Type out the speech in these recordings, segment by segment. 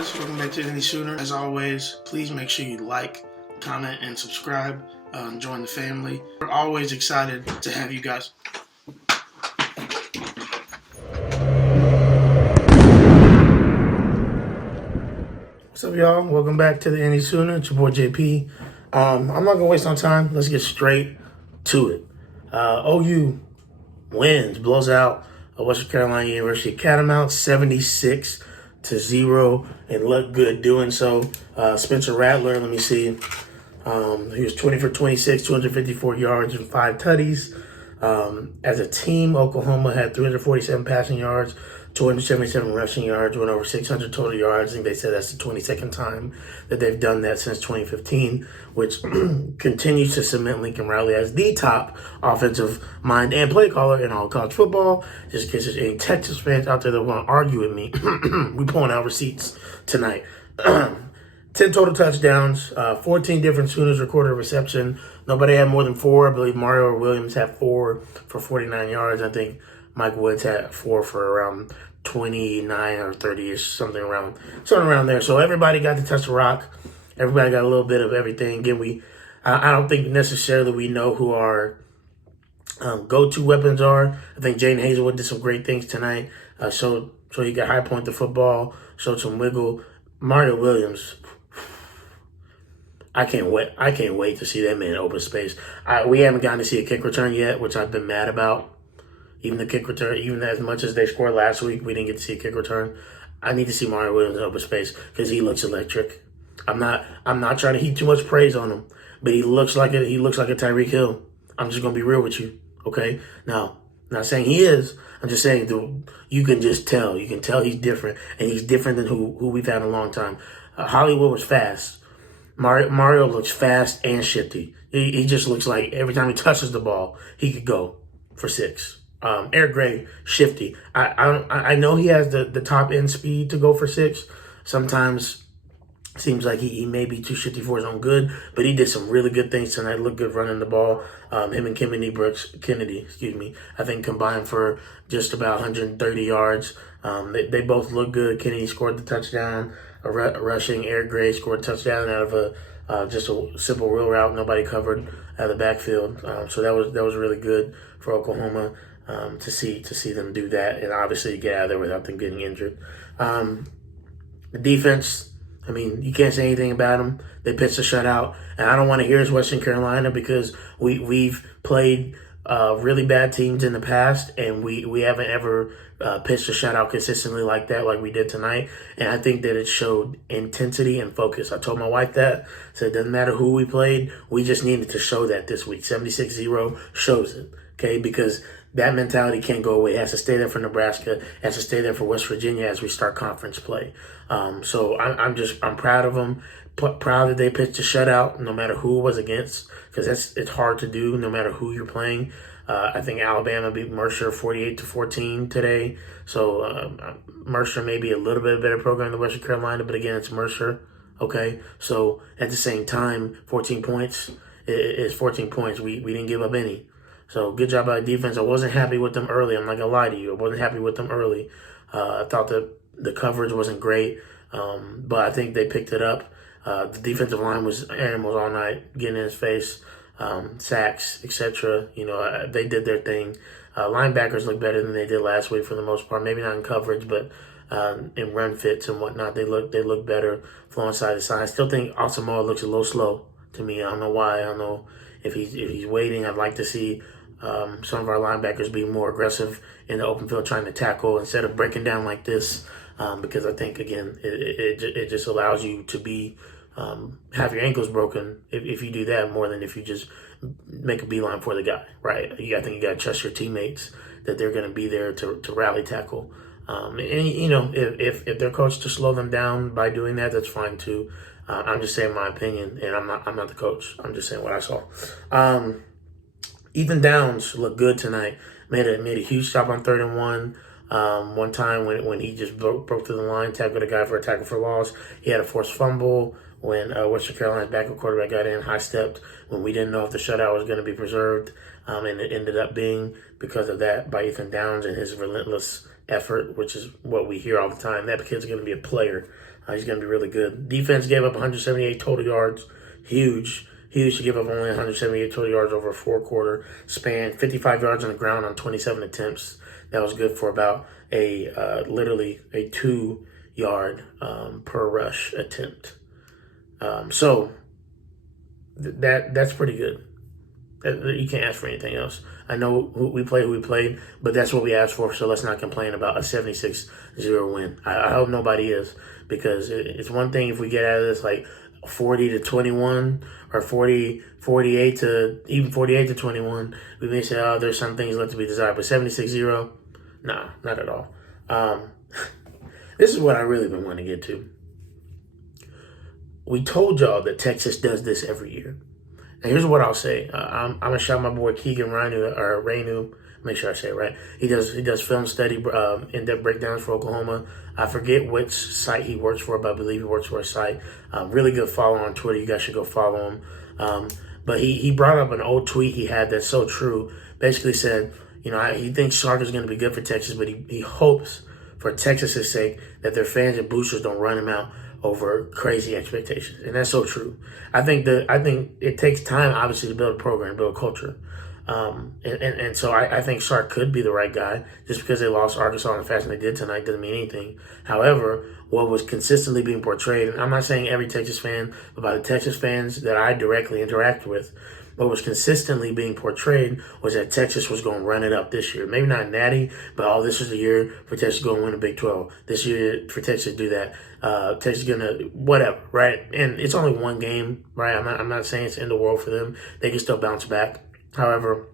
guys, welcome back to Any Sooner. As always, please make sure you like, comment, and subscribe. Join the family. We're always excited to have you guys. What's up, y'all? Welcome back to the Any Sooner. It's your boy JP. I'm not gonna waste no time. Let's get straight to it. OU wins, blows out Western Carolina University Catamounts 76-0, and looked good doing so. Spencer Rattler, let me see. He was 20 for 26, 254 yards and 5 tutties. As a team, Oklahoma had 347 passing yards, 277 rushing yards, went over 600 total yards. I think they said that's the 22nd time that they've done that since 2015, which continues to cement Lincoln Riley as the top offensive mind and play caller in all college football. Just in case there's any Texas fans out there that want to argue with me, we pulling out receipts tonight. 10 total touchdowns, 14 different Sooners recorded reception. Nobody had more than 4. I believe Mario Williams had 4 for 49 yards. I think Mike Woods had 4 for around 29 or 30-ish, something around there. So everybody got to touch the rock. Everybody got a little bit of everything. Again, I don't think necessarily we know who our go-to weapons are. I think Jaden Hazelwood did some great things tonight. So he got high point the football, showed some wiggle. Mario Williams, I can't wait to see that man in open space. We haven't gotten to see a kick return yet, which I've been mad about. Even the kick return, even as much as they scored last week, we didn't get to see a kick return. I need to see Mario Williams in open space because he looks electric. I'm not trying to heap too much praise on him, but he looks like a Tyreek Hill. I'm just gonna be real with you, okay? Now, I'm not saying he is. I'm just saying you can just tell. You can tell he's different, and he's different than who we've had in a long time. Hollywood was fast. Mario looks fast and shifty. He just looks like every time he touches the ball, he could go for 6. Eric Gray, shifty. I know he has the top end speed to go for 6. Sometimes seems like he may be too shifty for his own good, but he did some really good things tonight. Looked good running the ball. Him and Kennedy, I think combined for just about 130 yards. They both look good. Kennedy scored the touchdown, rushing. Eric Gray scored a touchdown out of just a simple wheel route. Nobody covered out of the backfield. So that was really good for Oklahoma. To see them do that, and obviously get out of there without them getting injured. The defense, I mean, you can't say anything about them. They pitched a shutout, and I don't want to hear it's Western Carolina because we've played really bad teams in the past, and we haven't ever pitched a shutout consistently like that, like we did tonight. And I think that it showed intensity and focus. I told my wife that. So it doesn't matter who we played. We just needed to show that this week. 76-0 shows it, okay? Because that mentality can't go away. It has to stay there for Nebraska. It has to stay there for West Virginia as we start conference play. So I'm proud of them. Proud that they pitched a shutout, no matter who it was against, because it's hard to do, no matter who you're playing. I think Alabama beat Mercer 48-14 today. So Mercer may be a little bit better program than Western Carolina, but again, it's Mercer. Okay, so at the same time, 14 points is 14 points. We didn't give up any. So good job by defense. I wasn't happy with them early. I'm not going to lie to you. I wasn't happy with them early. I thought that the coverage wasn't great, but I think they picked it up. The defensive line was animals all night, getting in his face, sacks, etc. They did their thing. Linebackers look better than they did last week for the most part. Maybe not in coverage, but in run fits and whatnot, they look better flowing side to side. I still think Asamoah looks a little slow to me. I don't know why. I don't know if he's waiting. I'd like to see some of our linebackers be more aggressive in the open field trying to tackle instead of breaking down like this, because I think, again, it just allows you to be have your ankles broken if you do that more than if you just make a beeline for the guy, right? I think you got to trust your teammates that they're going to be there to rally tackle. If they're coached to slow them down by doing that, that's fine too. I'm just saying my opinion, and I'm not the coach. I'm just saying what I saw. Ethan Downs looked good tonight. Made a huge stop on 3rd and 1. One time when he just broke through the line, tackled a guy for a tackle for loss. He had a forced fumble when Western Carolina's backup quarterback got in, high-stepped when we didn't know if the shutout was going to be preserved. And it ended up being, because of that, by Ethan Downs and his relentless effort, which is what we hear all the time. That kid's going to be a player. He's going to be really good. Defense gave up 178 total yards. Huge to give up only 178 total yards over a 4-quarter span. 55 yards on the ground on 27 attempts. That was good for about literally a 2-yard per rush attempt. So that's pretty good. You can't ask for anything else. I know who we played, but that's what we asked for, so let's not complain about a 76-0 win. I hope nobody is, because it's one thing if we get out of this like 40-21 or 48 to 21. We may say, oh, there's some things left to be desired, but 76-0, nah, not at all. This is what I really been wanting to get to. We told y'all that Texas does this every year. And here's what I'll say. I'm gonna shout my boy Keegan Rainu. Make sure I say it right. He does film study, in-depth breakdowns for Oklahoma. I forget which site he works for, but I believe he works for a site. Really good follow on Twitter. You guys should go follow him. But he brought up an old tweet he had that's so true. Basically said, he thinks Sark is going to be good for Texas, but he hopes for Texas's sake that their fans and boosters don't run him out over crazy expectations. And that's so true. I think it takes time, obviously, to build a program, build a culture. And so I think Sark could be the right guy. Just because they lost Arkansas in the fashion they did tonight doesn't mean anything. However, what was consistently being portrayed, and I'm not saying every Texas fan, but by the Texas fans that I directly interact with, what was consistently being portrayed was that Texas was going to run it up this year. Maybe not natty, but this is the year for Texas to go and win the Big 12. This year for Texas to do that. Texas is going to, whatever, right? And it's only one game, right? I'm not saying it's in the world for them. They can still bounce back. However,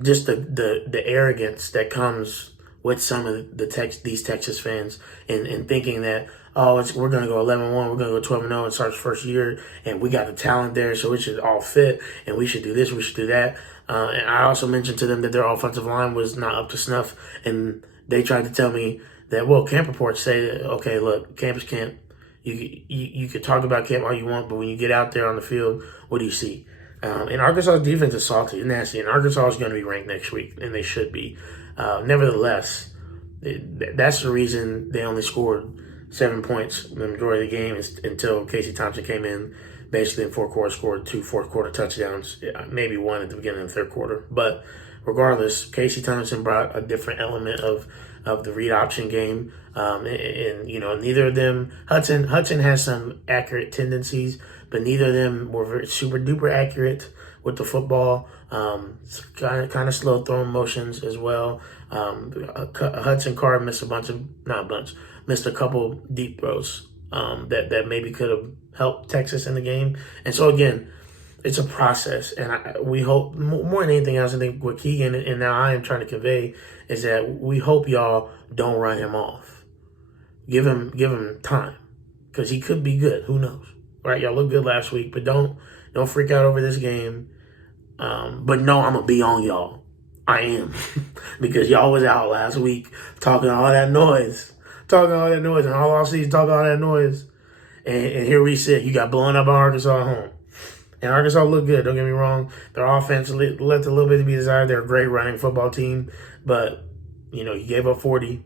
just the arrogance that comes with some of these Texas fans in thinking that, we're going to go 11-1, we're going to go 12-0 in Sark's first year, and we got the talent there, so it should all fit, and we should do this, we should do that. And I also mentioned to them that their offensive line was not up to snuff, and they tried to tell me that, camp reports say, okay, look, campus can't, you could talk about camp all you want, but when you get out there on the field, what do you see? And Arkansas's defense is salty and nasty, and Arkansas is going to be ranked next week, and they should be. Nevertheless, that's the reason they only scored 7 points the majority of the game until Casey Thompson came in, basically in 4 quarters, scored 2 fourth-quarter touchdowns, maybe one at the beginning of the third quarter. But regardless, Casey Thompson brought a different element of the read option game, and neither of them. Hudson has some accurate tendencies, but neither of them were very super duper accurate with the football. Kind of slow throwing motions as well. Hudson Card missed a couple deep throws that maybe could have helped Texas in the game. And so again, it's a process, and we hope more than anything else. I think what Keegan and now I am trying to convey is that we hope y'all don't run him off. Give him time, because he could be good. Who knows? Right? Y'all looked good last week, but don't freak out over this game. But no, I'm gonna be on y'all. I am because y'all was out last week talking all that noise, and all I see is talking all that noise, and here we sit. You got blown up by Arkansas at home. And Arkansas looked good, don't get me wrong. Their offense left a little bit to be desired. They're a great running football team. But, you gave up 40.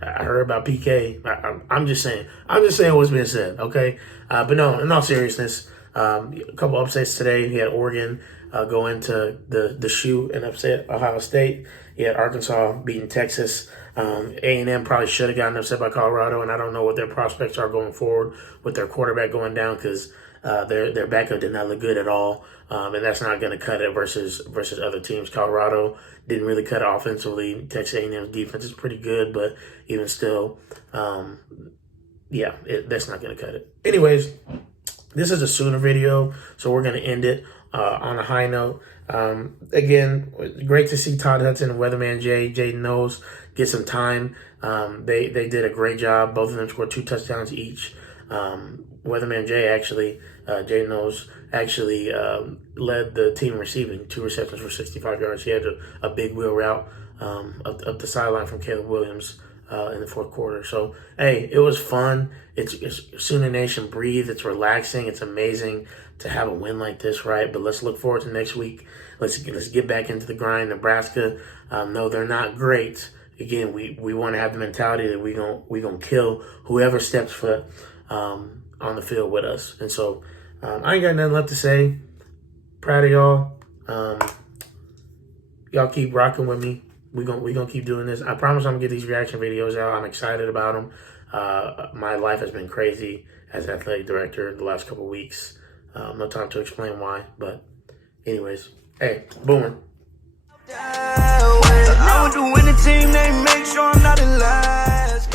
I heard about PK. I'm just saying what's being said, okay? But no, in all seriousness, a couple upsets today. He had Oregon go into the shoe and upset Ohio State. He had Arkansas beating Texas. A&M probably should have gotten upset by Colorado, and I don't know what their prospects are going forward with their quarterback going down, because their backup did not look good at all, and that's not going to cut it versus other teams. Colorado didn't really cut it offensively. Texas A&M's defense is pretty good, but even still, that's not going to cut it. Anyways, this is a Sooner video, so we're going to end it on a high note. Again, great to see Todd Hudson and Weatherman Jaden Knowles get some time. They did a great job. Both of them scored 2 touchdowns each. Weatherman Jaden Knowles actually led the team receiving, 2 receptions for 65 yards. He had a big wheel route up the sideline from Caleb Williams in the fourth quarter. So, hey, it was fun. It's Sooner Nation breathe. It's relaxing. It's amazing to have a win like this, right? But let's look forward to next week. Let's get back into the grind. Nebraska, no, they're not great. Again, we want to have the mentality that we gonna kill whoever steps foot on the field with us. And so I ain't got nothing left to say. Proud of y'all. Y'all keep rocking with me. We gonna keep doing this. I promise I'm gonna get these reaction videos out. I'm excited about them. My life has been crazy as athletic director the last couple of weeks. No time to explain why, but anyways, hey, Boomer. I would do anything they make sure I'm not in last.